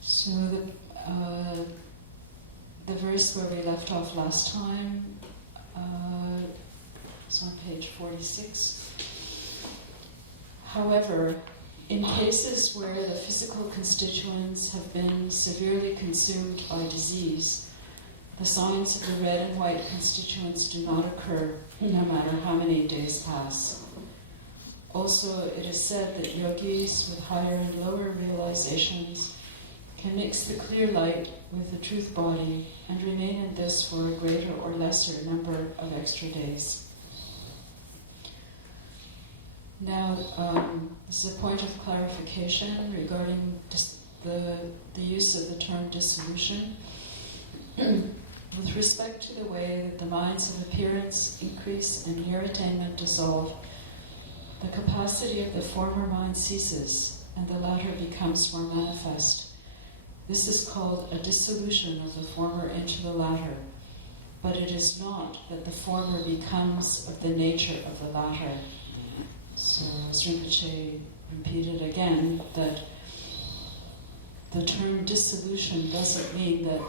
So the verse where we left off last time is on page 46. However, in cases where the physical constituents have been severely consumed by disease, the signs of the red and white constituents do not occur, no matter how many days pass. Also, it is said that yogis with higher and lower realizations can mix the clear light with the truth body and remain in this for a greater or lesser number of extra days. Now, this is a point of clarification regarding the use of the term dissolution. With respect to the way that the minds of appearance increase and near attainment dissolve, the capacity of the former mind ceases and the latter becomes more manifest. This is called a dissolution of the former into the latter, but it is not that the former becomes of the nature of the latter. So, as Rinpoche repeated again, that the term dissolution doesn't mean that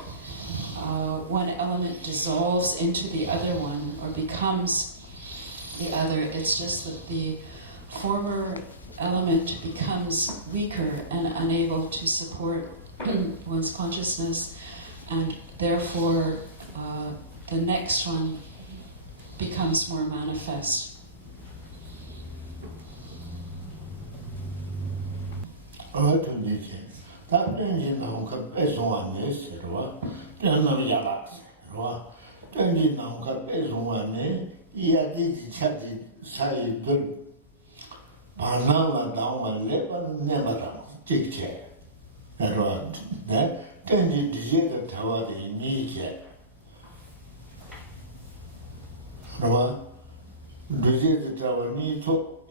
one element dissolves into the other one or becomes the other. It's just that the former element becomes weaker and unable to support one's consciousness, and therefore the next one becomes more manifest.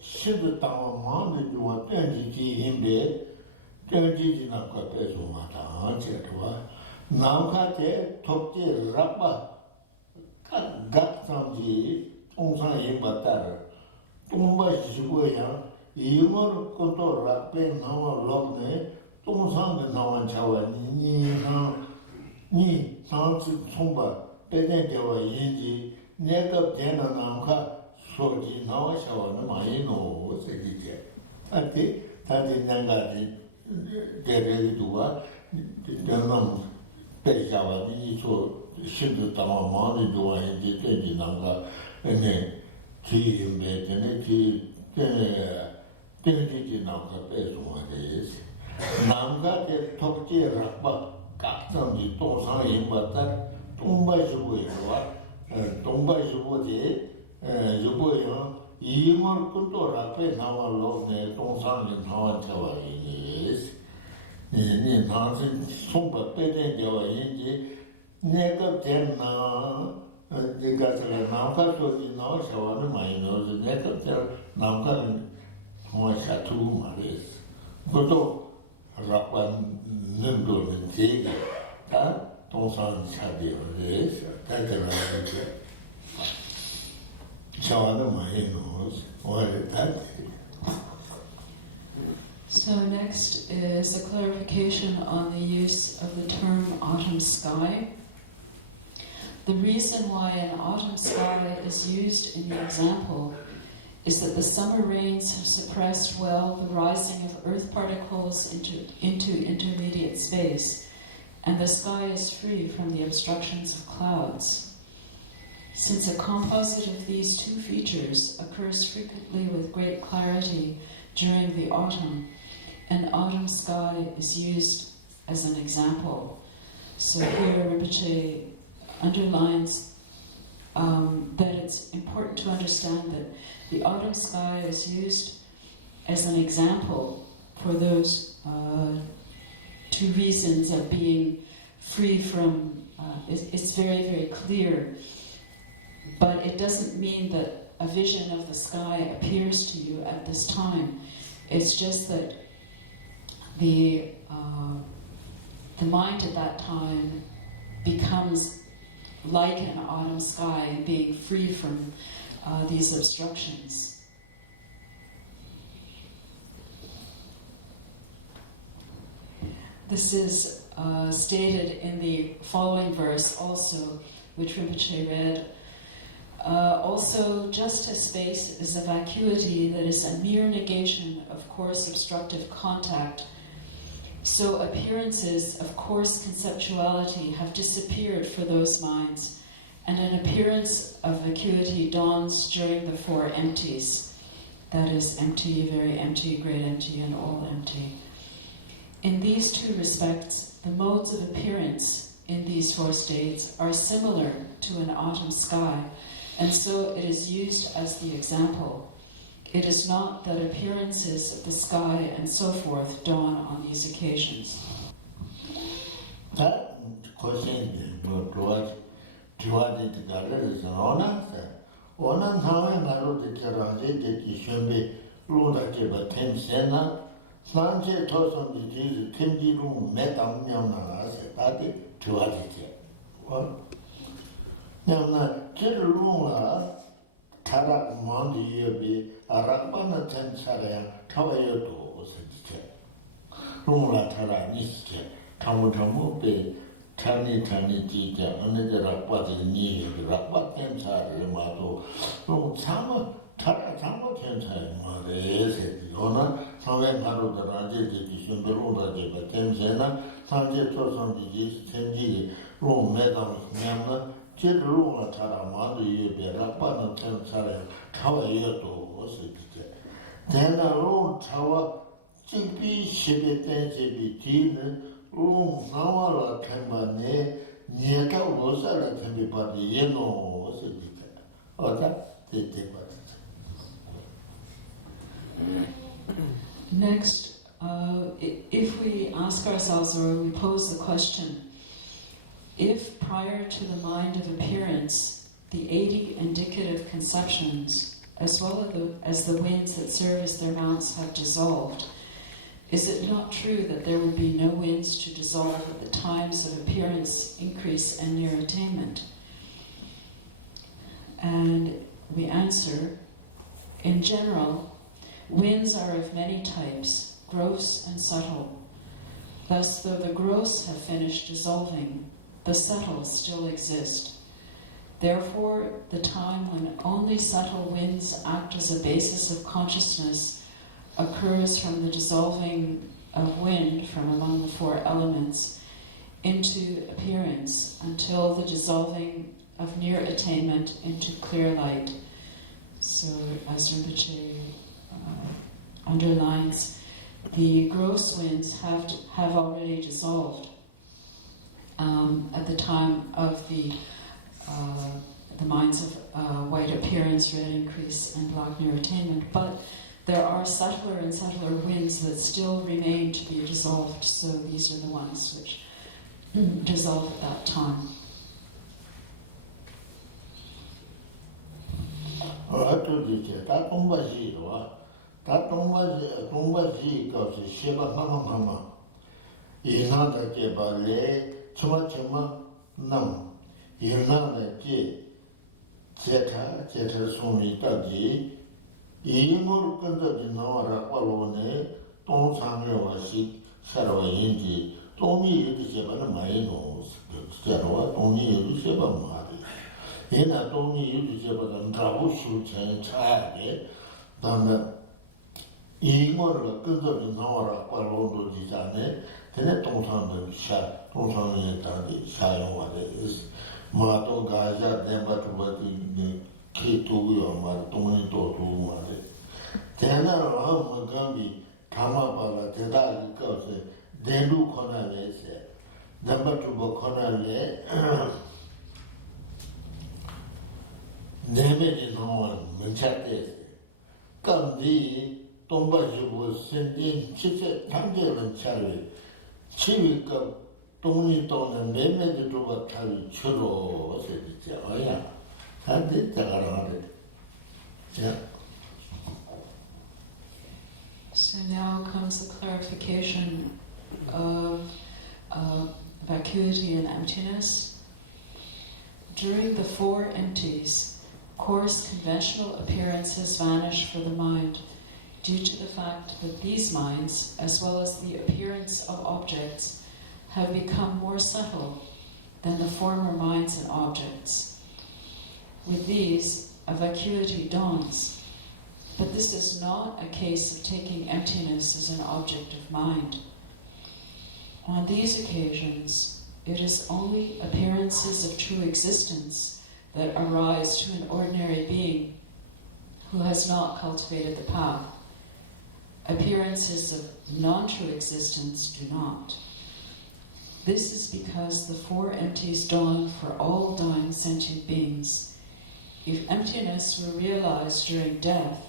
신도 땅 마음이 좋아 땡기기 힘데 땡기지나 거에서 마다 제도와 남카테 톱지 라바 각각상지 통상에 받다를 똥바시고야 이모를 것도 라페 나와 로네 통상의 나와 자와 니 상지 총바 배대대와 인지 내가 되는 남카 소지 나와 샤워는 많이 놓고 세기게 한테 다들 난가지 대래도와 저는 배자와 이소 신도 담아 많이 좋아했지 되지 남가 네 기임에 되네 기 되지 남가 배송하듯이 남가의 톡지 락바 각성지 동상에 임받다 동바시고요 동바시고지 요거요 이물 것도 앞에 나와로 내 동상에 나와 자와이 네 당신 송바 빼대 자와이지 내가 됐나 내가 저 남가서지 나와서는 많이 넣어서 내가 저 남가는 정말 사투 말이었어 그것도 락반 능도는 제가 다 동상 차대요 그래서 다들 So next is a clarification on the use of the term autumn sky. The reason why an autumn sky is used in the example is that the summer rains have suppressed well the rising of earth particles into intermediate space, and the sky is free from the obstructions of clouds. Since a composite of these two features occurs frequently with great clarity during the autumn, an autumn sky is used as an example. So here Rinpoche underlines that it's important to understand that the autumn sky is used as an example for those two reasons of being free from, it's very, very clear. But it doesn't mean that a vision of the sky appears to you at this time. It's just that the mind at that time becomes like an autumn sky, being free from these obstructions. This is stated in the following verse also, which Rinpoche read. Also, just as space is a vacuity that is a mere negation of coarse obstructive contact, so appearances of coarse conceptuality have disappeared for those minds, and an appearance of vacuity dawns during the four empties. That is, empty, very empty, great empty, and all empty. In these two respects, the modes of appearance in these four states are similar to an autumn sky, and so it is used as the example. It is not that appearances of the sky and so forth dawn on these occasions. That question 타락 만디여비 아락바나 텐차야 타와여도 오세지체 롱라 타라 니스체 타무타무베 타니 지자 어느저락 빠지 니여 락바 텐차를 마도 롱 참아 타라 참아 텐차야 마레세 요나 사회 가로다라제지 신도로다제 텐세나 산제 토선지 텐지 롱 메당 냠나 제로가 타라마도 예배 락바는 텐차래 타와여도 오세지체 대나로 타와 찡비 시베 제비 뒤는 롱 나와라 템바네 니가 오사라 템비바디 예노 오세지체 어다 데데바. Next, if we ask ourselves or we pose the question, if prior to the mind of appearance, the 80 indicative conceptions as well as the winds that serve as their mounts have dissolved, is it not true that there will be no winds to dissolve at the times of appearance, increase, and near attainment? And we answer, in general, winds are of many types, gross and subtle. Thus, though the gross have finished dissolving, the subtle still exist. Therefore, the time when only subtle winds act as a basis of consciousness occurs from the dissolving of wind from among the four elements into appearance until the dissolving of near attainment into clear light. So, as Rinpoche underlines, the gross winds have already dissolved at the time of the minds of white appearance, red increase, and black near attainment. But there are subtler and subtler winds that still remain to be dissolved. So these are the ones which dissolve at that time. 이물 끈적이 나와라 빨로네 똥 상여와 시 사라와 인지 똥이 이렇게 제발은 많이 놓으세요. 사라와 똥이 이렇게 제발 말이. 얘나 똥이 이렇게 제발은 다고 실천 차야게. 다음에 이물을 끈적이 나와라 빨로도 지자네. 되네 똥상들 똥상에 다디 사용하되 마도 가자 덴바투바디 키토고요 말 동네 도도 말에 대나로 한번 감비 담아봐라 대다리 거세 대루 코나레세 담바투버 코나레 내면이 나온 문자대 감디 동바지고 sentin 치체 단계는 차를 치위가 동리 동네 매매들과 다리 주로 세지죠. 어야. So now comes the clarification of vacuity and emptiness. During the four empties, coarse conventional appearances vanish for the mind due to the fact that these minds, as well as the appearance of objects, have become more subtle than the former minds and objects. With these, a vacuity dawns, but this is not a case of taking emptiness as an object of mind. On these occasions, it is only appearances of true existence that arise to an ordinary being who has not cultivated the path. Appearances of non-true existence do not. This is because the four empties dawn for all dying sentient beings. If emptiness were realized during death,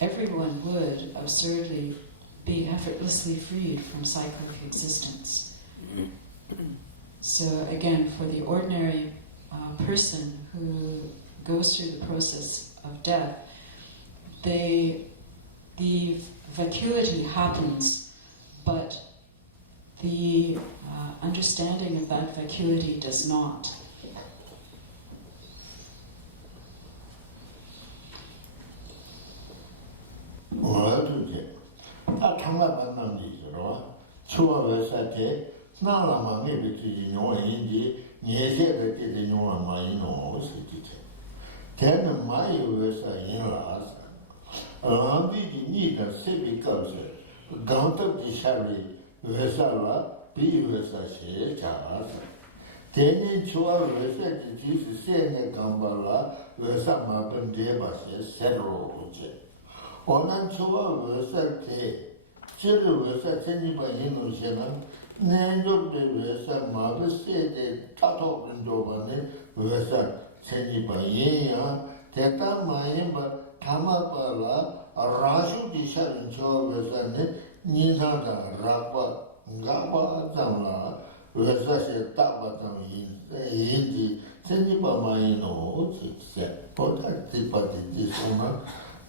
everyone would, absurdly, be effortlessly freed from cyclic existence. So again, for the ordinary person who goes through the process of death, the vacuity happens, but the understanding of that vacuity does not. 뭐라든지 다 장갑 만남이죠. 추워서때 나라만이 비지 요인지 예세의 때 요인 많이 놓으시지. 대는 많이 왜서 인라서. 어디지 니가 세비까지 강덕지 샤리 왜서라 비왜서시 자라서. 대니 추워 왜서지 지스 세네 감발라 왜서 마번 대바세 세로지. 원한 추가 왜서 때 지를 왜서 전이바 인도시는 내년도 왜서 마버세데 타토 근도반에 왜서 전이바 예야 대단 많이 봐 담아봐라 라슈디 샤는 저 왜서는 니사다 라과 가과 잠라 왜서시 따바담 인지 Senjipa Mayino, Potati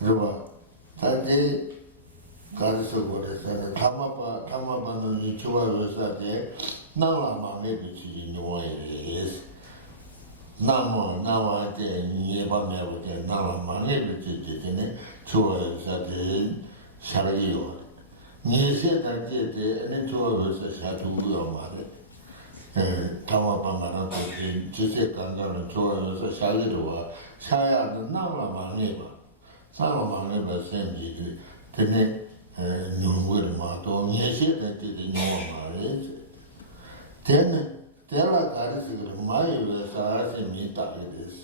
River, Tade, Karisogore, Tamapa no Nichua Rosate, Nala Manebichi in Noise. Nama Nieba Never, Nala Manebichi, Chua Sate, Sharayo. Nise that did, and Chua was a Shatu Mare. Tamapa Manati, Jesse Kangan, Chua was a Shalidoa, Shaya, the Nala Maneba. Sama Maneba sent you. Tene non mato niente da ti no ten tela cari mai versa se mi tapides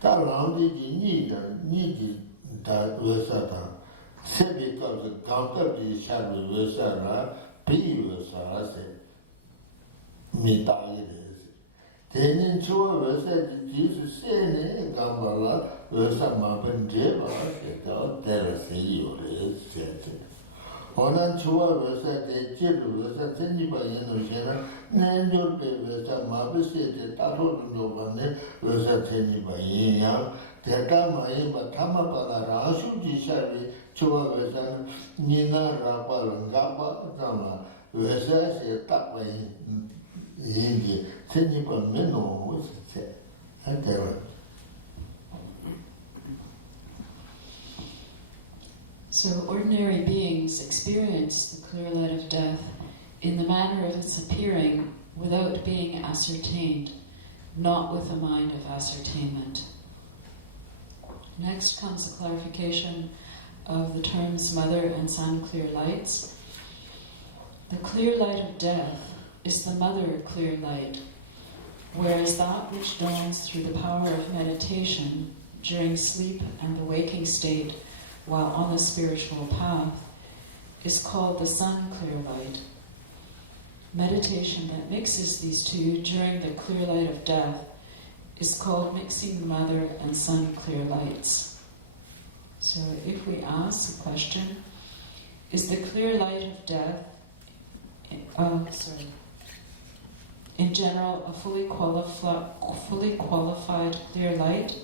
ta landi ni da versa ta se be ka ganta di shabu versa na bi versa se mi tapides tenen chua versa di se ne gambala versa ma pendeva che da deve seguire Ona chua versa de chiru versa senjipa yeno shena nenjo pe versa mabise de tato no bane versa senjipa yenya teta mai ba thama para rasu ji shabe chua versa nina rapa ngapa tama versa se takwa yindi senjipa meno se atera. So ordinary beings experience the clear light of death in the manner of its appearing without being ascertained, not with a mind of ascertainment. Next comes a clarification of the terms mother and son clear lights. The clear light of death is the mother clear light, whereas that which dawns through the power of meditation during sleep and the waking state while on the spiritual path is called the sun clear light. Meditation that mixes these two during the clear light of death is called mixing the mother and sun clear lights. So if we ask the question, is the clear light of death in general a fully qualified clear light?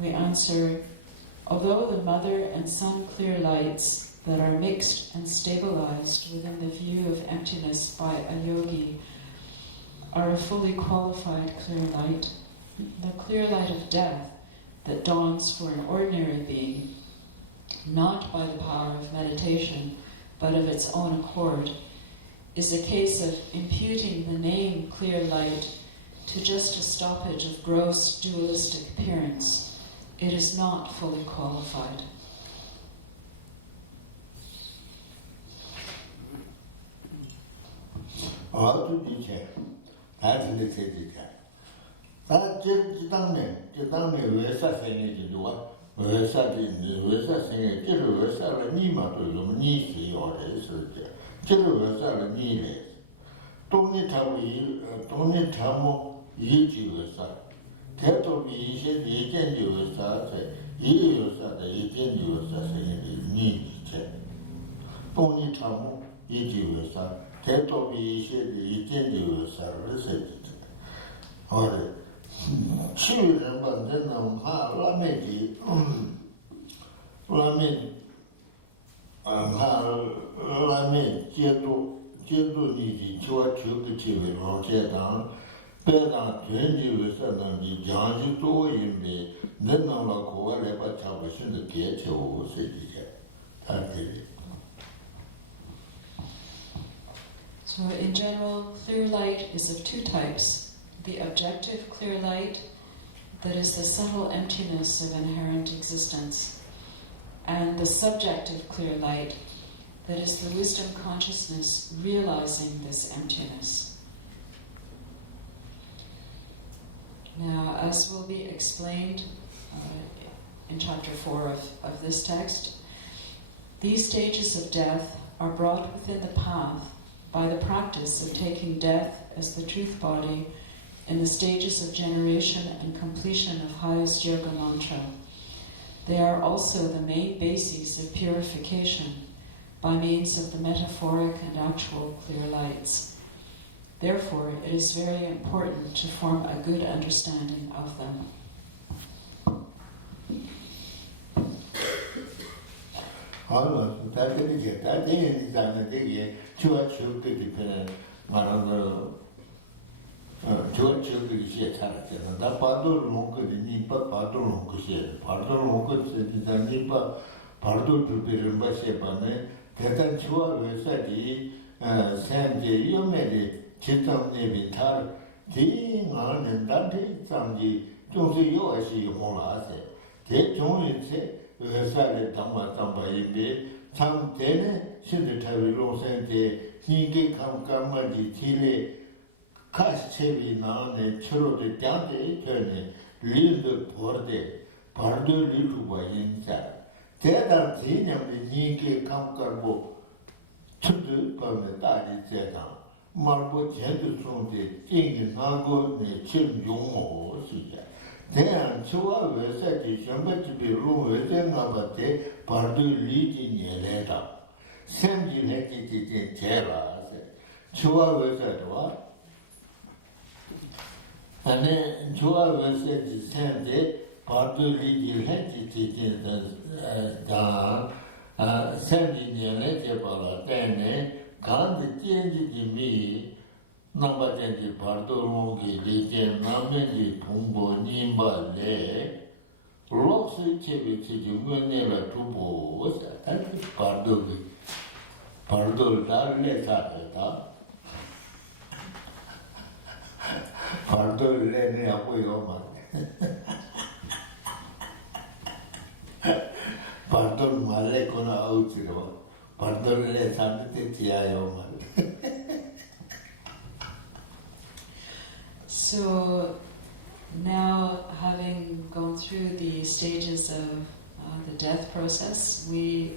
We answer, although the mother and sun clear lights that are mixed and stabilized within the view of emptiness by a yogi are a fully qualified clear light, the clear light of death that dawns for an ordinary being, not by the power of meditation, but of its own accord, is a case of imputing the name clear light to just a stoppage of gross dualistic appearance. It is not fully qualified. How to be checked? That's the city. That just down there, Versa saying, Versa saying, Versa Nima to Lumnisi or Versa Nile. Tony Tamo, Yiji Versa. Teto bi ishe di iten diwa sa se, iyo sa da iten diwa sa se ni che. Toni tamu iji wa sa, teto bi ishe di iten diwa sa re se di che. Ore, shiwi renpa dena ha lame di, lame jedu ni di chua chuki chiwi rong che tang, Pedang Twenty was the Janji to him, then no local Rebachabashin the Gate or City. So, in general, clear light is of two types: the objective clear light, that is the subtle emptiness of inherent existence, and the subjective clear light, that is the wisdom consciousness realizing this emptiness. Now, as will be explained in chapter 4 of this text, these stages of death are brought within the path by the practice of taking death as the truth body in the stages of generation and completion of highest yoga mantra. They are also the main bases of purification by means of the metaphoric and actual clear lights. Therefore, it is very important to form a good understanding of them. Bardo to be Rinpoche Bane, Tibetan Chua Vesadi, Sanjay Yomedi, Chitam Nevitar, Ting on and Dante, Sanji, Josie Yoshi Molase, Te Jonitse, Vesadi Tama Tamba Ibe, Tam Tene, Shintari Losente, Niki Kamkama di Chile, Cash Chevi Nane, Churo de Dante, Turne, Lindo Porde, Bardo Lituba inside. Tibetan Jamyang Niki Kamkarbo Tudu Pame Dadi Tibetan Marbo Jendu Sonde Jing Nango Ne Chim Yongo Sija. Tibetan Chua Vesati Shambati Rum Vesengabate Bardo Liti Nyeleta. Samji Neti Tera Chua Vesatwa. And then Chua Vesati Sande Bardo Liti Henti da Sanji Nyelete Bala Dane, Gandhi Jenji Mi, Namba Jenji Bardo Longi, Lijen Namenji Tumbo Nimba Le, Roxy Chevi Chiji Munela Tubo, was that Bardo Da Leta. Bardo Lene Apoyoma. Bardo Male Kona Outro, Bardo Le Sante Tiayo. So now, having gone through the stages of the death process, we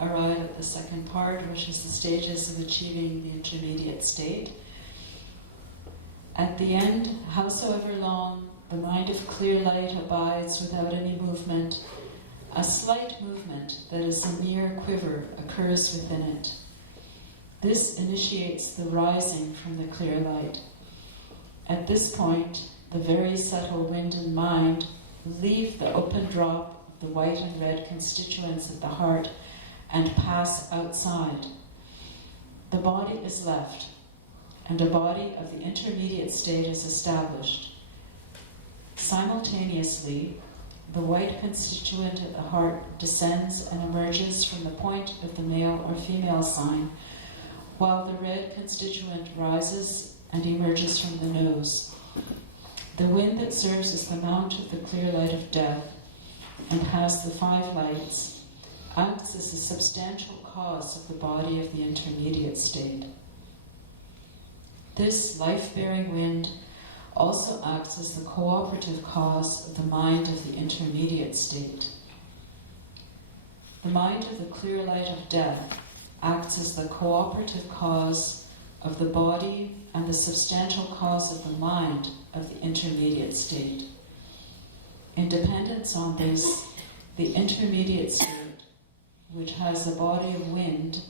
arrive at the second part, which is the stages of achieving the intermediate state. At the end, howsoever long, the mind of clear light abides without any movement. A slight movement that is a mere quiver occurs within it. This initiates the rising from the clear light. At this point, the very subtle wind and mind leave the open drop of the white and red constituents of the heart and pass outside. The body is left, and a body of the intermediate state is established. Simultaneously, the white constituent of the heart descends and emerges from the point of the male or female sign, while the red constituent rises and emerges from the nose. The wind that serves as the mount of the clear light of death and has the 5 lights acts as a substantial cause of the body of the intermediate state. This life-bearing wind also acts as the cooperative cause of the mind of the intermediate state. The mind of the clear light of death acts as the cooperative cause of the body and the substantial cause of the mind of the intermediate state. In dependence on this, the intermediate state, which has a body of wind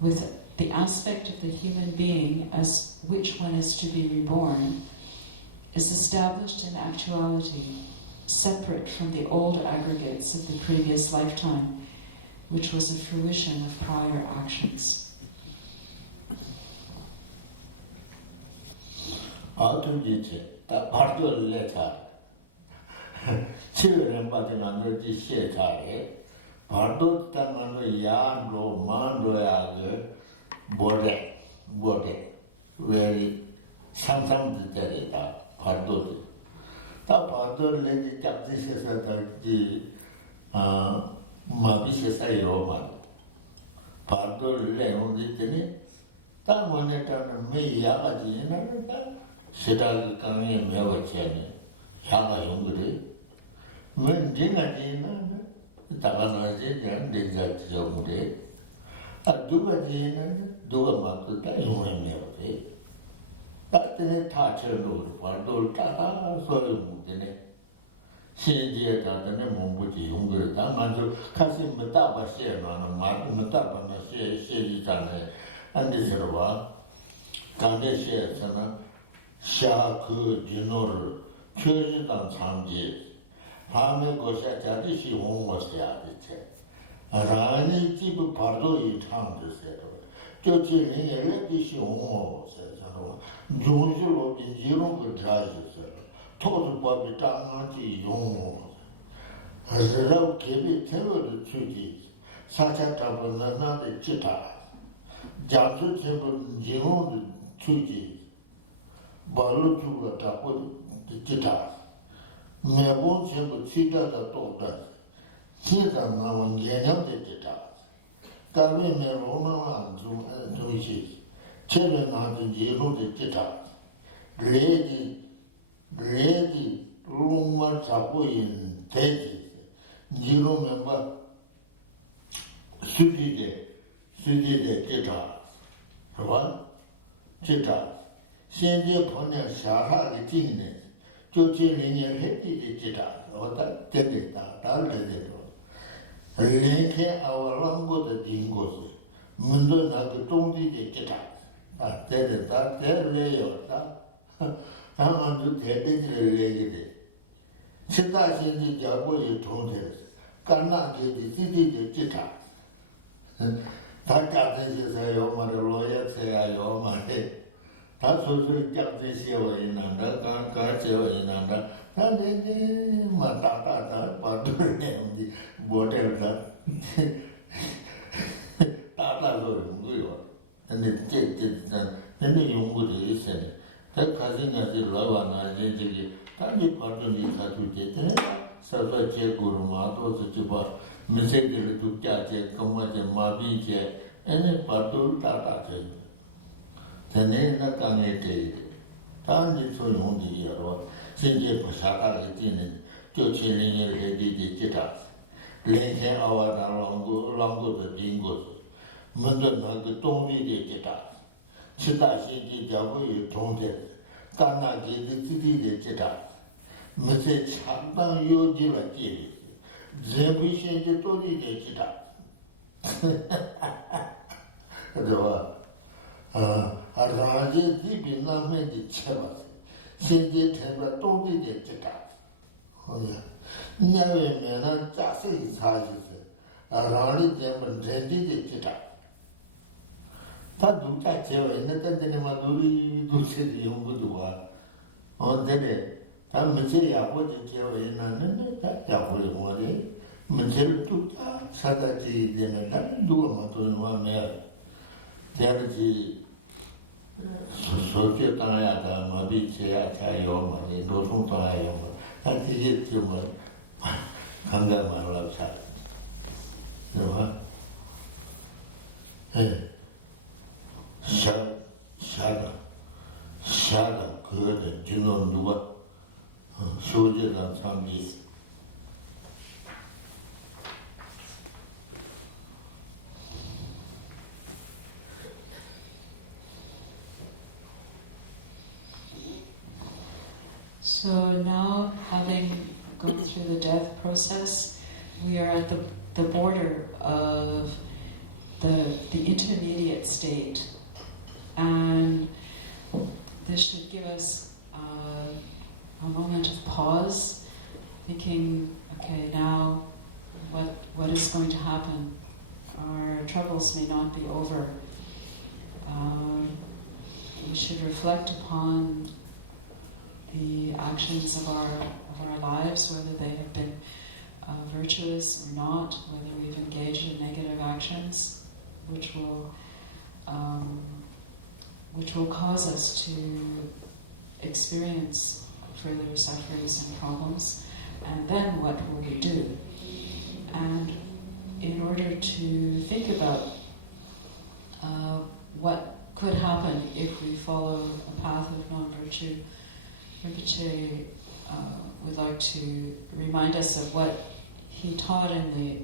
with the aspect of the human being as which one is to be reborn, is established in actuality, separate from the old aggregates of the previous lifetime, which was a fruition of prior actions. Bardo. Ta Bardo le capte di ma bisesa Roma. Bardo le on ditene ta moneta me ya di na ta seda kami me wa chene ya ga yongre men dinga di na ta ga na je jan de ja jongre ta duba di na duba ma ko ta yongre me wa Tatene Tachero, Bardo Tata, Solomune. Shinji Tatane Mombuti, Younger, Tamanjo, Kasim Mataba Sherman, Mataba, Shejane, and this Rova. 간데시에서는 샤그 진노를 최지당 참지 밤에 곳에 자듯이 홍보해야 되지. 라니 집 바로이 참듯이 저 지능에 레디시 홍보해서 중실로 이런 걸 잘했어요. 토도법이 땅한지 용어. 그래서 개비 태워를 주지. 사자답은 나한테 지다. 자주 제법 이론을 주지. 말로 주고 잡고 지다. 매번 제법 지다다 또다. 지다 나온 개념대 지다. 까비 매로나 주지. 제배 나한테 이론을 지다. 레디 롱말 잡고 있는 대지. 이러면 막 수지대 기타, 그봐? 기타. 현재 보내 사하게 찍네. 조치링을 했지 기타. 어다 되겠다. 달래대로. 랭케 아와랑고도 din 곳이. 문도 나도 동디게 기타. 아, 되겠다. 되래요다. 아무도 대대를 내게 돼. 시다신이 자고의 통제. 깐나게지 시디게 기타. 다 짝대시세요 말을 로약세요 말에 다 소소히 짝대시어 있는다 가르쳐 있는다 다 내게 마다다다 바도를 내는지 모델다 따라서 거요 근데 근데 연구도 있어요 다 가진아지 로와나 이제 단지 바도니 사주제 서서 제고로 마도서 주바 메시지를 듣자제 그마제 마비제 에네 바도 따다제 전에나 강에테 단지 소용이 여러 신제 부사가게 되는 조치링을 해디디 기타 랭케 아와다 랑고도 딩고 먼저 나그 동리데 기타 치다시기 자고의 동대 까나게 느끼게 기타 무슨 참당 요지를 끼리 제부신지 또리게 기다. 그래서 라지 집이 남에게 채봤어. 신지 태가 또리게 기다. 뭐야? 내외면은 자세히 사시세. 라리 되면 된지게 기다. 다 누가 제어 있는 데만 우리 도시의 연구도 와. 언제래? 다 문제 야보지 제어 있는 다 야보지 뭐래? 문제를 뚝딱 사다지 되는 날 누가 맞도록 하면 대야지 소개 당해야 다 마비체야 차요 말이 노송 당해요 뭐 이게 좀 감당 말로 차 그러나 샤다 그거는 진원 누가 소재단 참지 So now, having gone through the death process, we are at the border of the intermediate state, and this should give us a moment of pause, thinking, okay, now what is going to happen? Our troubles may not be over. We should reflect upon the actions of our lives, whether they have been virtuous or not, whether we've engaged in negative actions, which will cause us to experience further sufferings and problems. And then what will we do? And in order to think about what could happen if we follow a path of non-virtue, Rinpoche would like to remind us of what he taught in the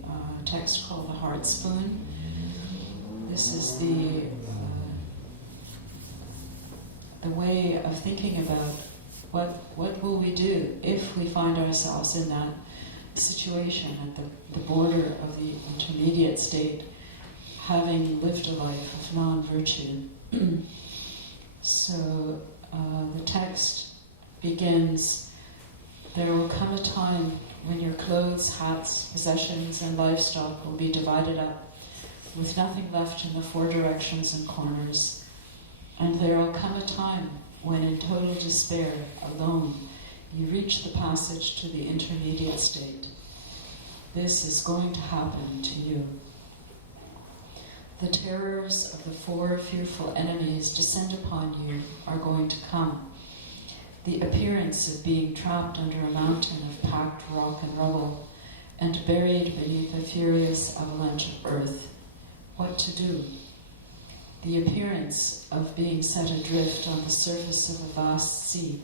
text called the Heart Spoon. This is the way of thinking about what will we do if we find ourselves in that situation at the border of the intermediate state, having lived a life of non-virtue. So the text begins, there will come a time when your clothes, hats, possessions, and livestock will be divided up, with nothing left in the four directions and corners. And there will come a time when in total despair, alone, you reach the passage to the intermediate state. This is going to happen to you. The terrors of the four fearful enemies descend upon you are going to come. The appearance of being trapped under a mountain of packed rock and rubble and buried beneath a furious avalanche of earth. What to do? The appearance of being set adrift on the surface of a vast sea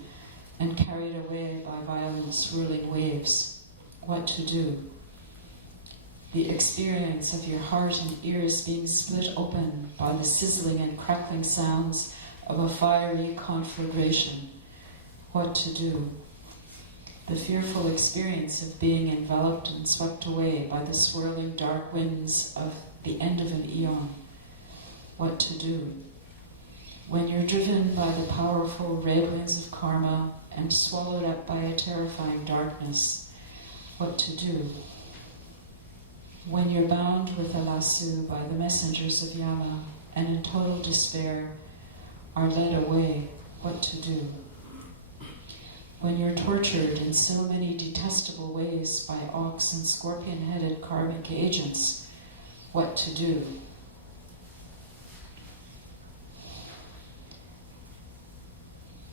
and carried away by violent swirling waves. What to do? The experience of your heart and ears being split open by the sizzling and crackling sounds of a fiery conflagration. What to do? The fearful experience of being enveloped and swept away by the swirling dark winds of the end of an eon. What to do? When you're driven by the powerful red winds of karma and swallowed up by a terrifying darkness. What to do? When you're bound with a lasso by the messengers of Yama and in total despair are led away. What to do? When you're tortured in so many detestable ways by ox and scorpion-headed karmic agents, what to do?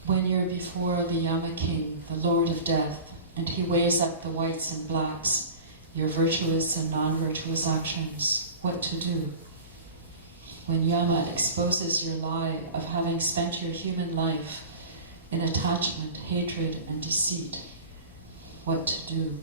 When you're before the Yama King, the Lord of Death, and he weighs up the whites and blacks, your virtuous and non-virtuous actions, what to do? When Yama exposes your lie of having spent your human life in attachment, hatred, and deceit, what to do?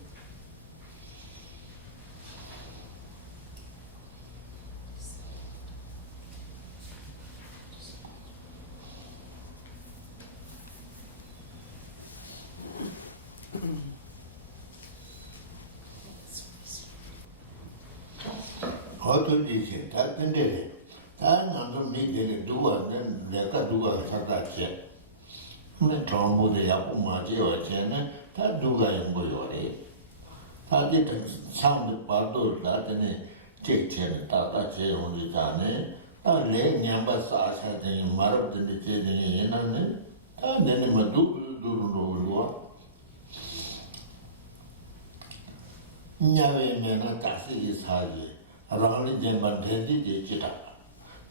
어떤 일이 다 근데 다 남도 미래에 누가 내가 누가 찾았지 근데 정보도 약고 맞아요 쟤는 다 누가 뭐요래 다들 상도 봐도 나한테 제체는 다다 제용이잖아요 내 냠바 사사들이 말없던데 제대로 얘는 다 내는 뭐 누구로 냐외면은 다시 사지 라는 점만 대지 지다.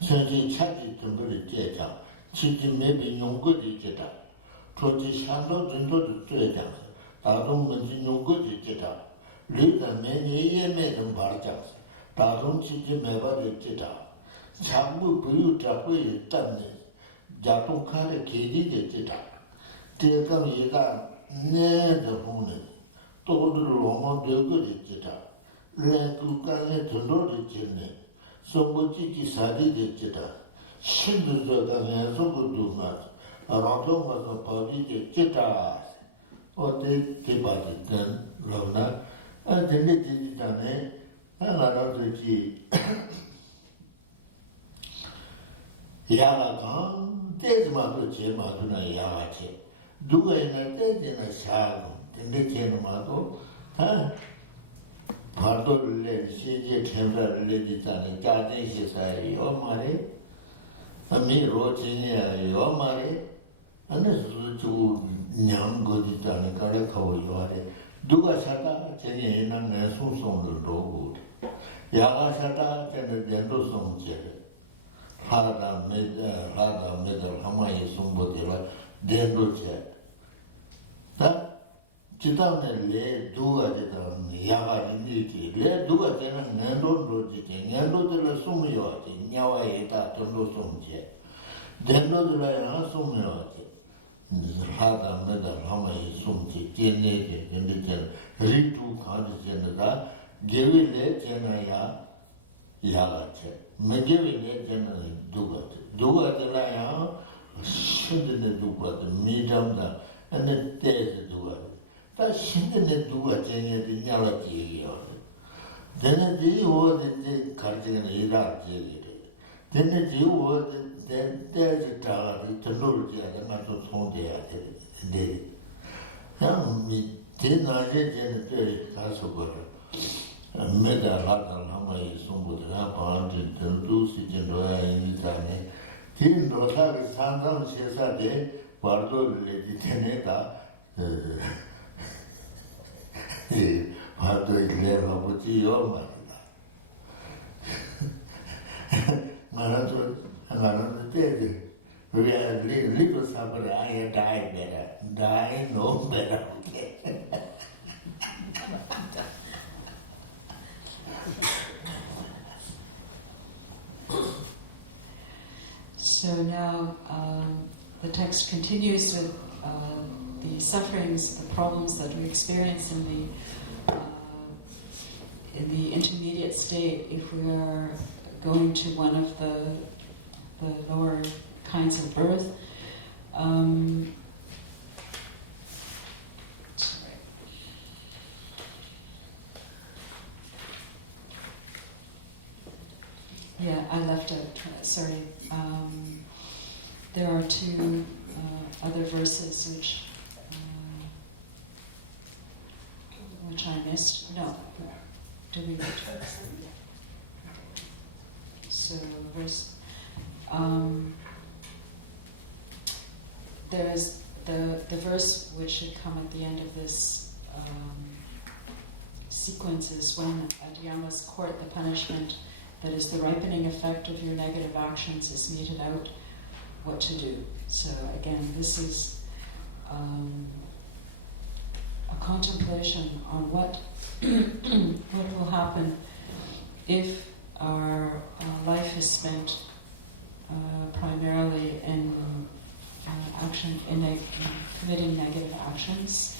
현재 차지 등불이 제자. 지금 매비 용거리 지다. 조지 산도 전도도 제자. 다동 문지 용거리 지다. 리다 매니 예매는 말자. 다동 지지 매바리 지다. 장부 부유 잡고 있다네. 자동카레 계리게 지다. 대강 예다 내도 보는 또를 오면 되거리 지다. 레투간에 돈도를 짓네. 소모지기 사디를 짓다. 신도서간에 소고도마. 라도마서 버리게 짓다. 어때 대바지든 러나 근데 지지잖아요. 나라도지 야가 대지마도 제마도나 야가지. 누가 있는 때지나 샤고. 근데 제마도 다 Bardo 시제 캠라를 내지잖아요. 가진 시사이 엄마래. 아미 로진이야 엄마래. 안에서 주 냥거지잖아요. 가르쳐고 요래. 누가 사다 제네는 내 소송을 놓고. 야가 사다 제네 된도 송제. 하다 메다 하마이 송보들라 된도제. 다 지단에 레 누가 되던 야가인지 레 누가 되는 nendo로지 nen도들을 숨어야지 냐와에다 돈도 숨지 nen도들을 숨어야지 하다 메다 하마이 숨지 제네게 근데 리투 가지는다 게위레 제나야 야가체 메게위레 제나 누가 되나야 신들의 누가 미담다 and there's 누가 다 신들의 누가 제네들이 냐라지요. 내가 이 오는데 가르치는 이다지요. then you would then there's a technology and not to hold there. Me, then I did that's over. Made a lot of Hamay, some would have on to do sit in the time. Tin Rosa Sandam Cesade, Bardo Lady Teneta, Bardo is there about your man. Another day, we are little somebody, I die better, die no better. So now the text continues with the sufferings, the problems that we experience in the intermediate state if we are going to one of the lower kinds of birth. Yeah, I left out, sorry. There are two other verses which I missed. No, did we read? So there is the verse which should come at the end of this sequence is when at Yama's court the punishment that is the ripening effect of your negative actions is meted out, what to do. So again, this is a contemplation on what will happen if our life is spent primarily in action, in committing negative actions.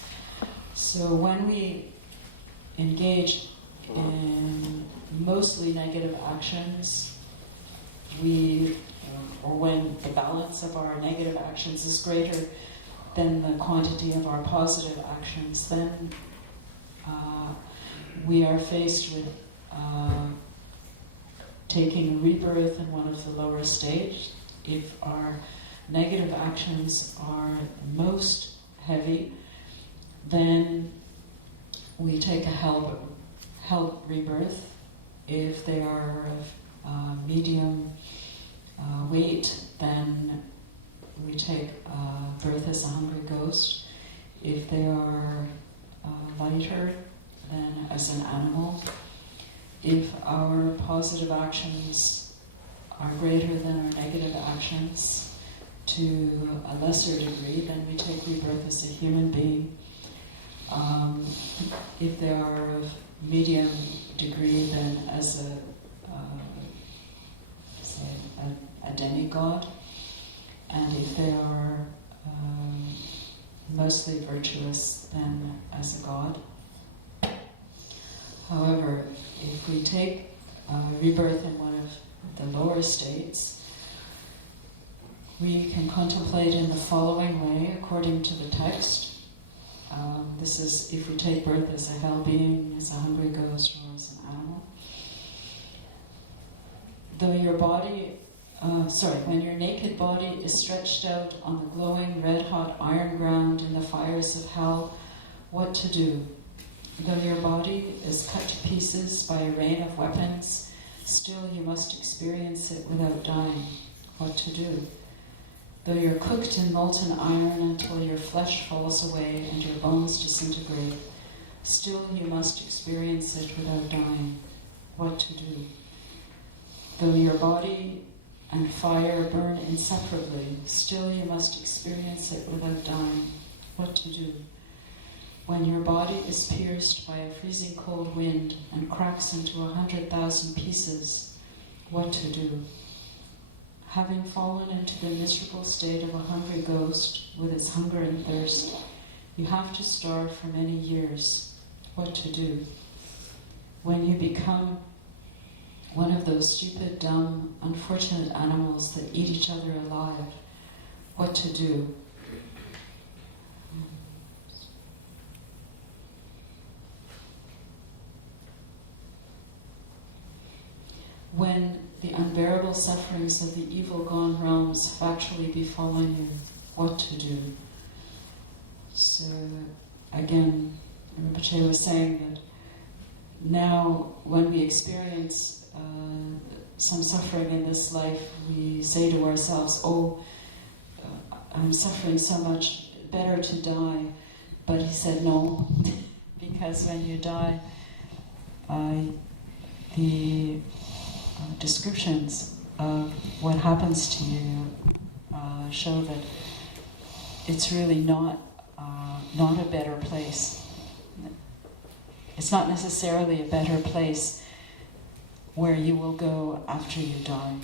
So when we engage in mostly negative actions, or when the balance of our negative actions is greater than the quantity of our positive actions, then we are faced with taking rebirth in one of the lower states. If our negative actions are most heavy, then we take a hell rebirth. If they are of medium weight, then we take birth as a hungry ghost. If they are lighter, then as an animal. If our positive actions are greater than our negative actions to a lesser degree, then we take rebirth as a human being. If they are of medium degree, then as a demigod. And if they are mostly virtuous, then as a god. However, if we take rebirth in one of the lower states, we can contemplate in the following way, according to the text. This is if we take birth as a hell being, as a hungry ghost, or as an animal. Though your body, when your naked body is stretched out on the glowing red-hot iron ground in the fires of hell, what to do? Though your body is cut to pieces by a rain of weapons, still you must experience it without dying. What to do? Though you're cooked in molten iron until your flesh falls away and your bones disintegrate, still you must experience it without dying. What to do? Though your body and fire burn inseparably, still you must experience it without dying. What to do? When your body is pierced by a freezing cold wind and cracks into 100,000 pieces, what to do? Having fallen into the miserable state of a hungry ghost with its hunger and thirst, you have to starve for many years. What to do? When you become one of those stupid, dumb, unfortunate animals that eat each other alive, what to do? When the unbearable sufferings of the evil gone realms have actually befallen you, what to do. So again, Rinpoche was saying that now when we experience some suffering in this life, we say to ourselves, I'm suffering so much, better to die. But he said no, because when you die, the descriptions of what happens to you show that it's really not a better place. It's not necessarily a better place where you will go after you die.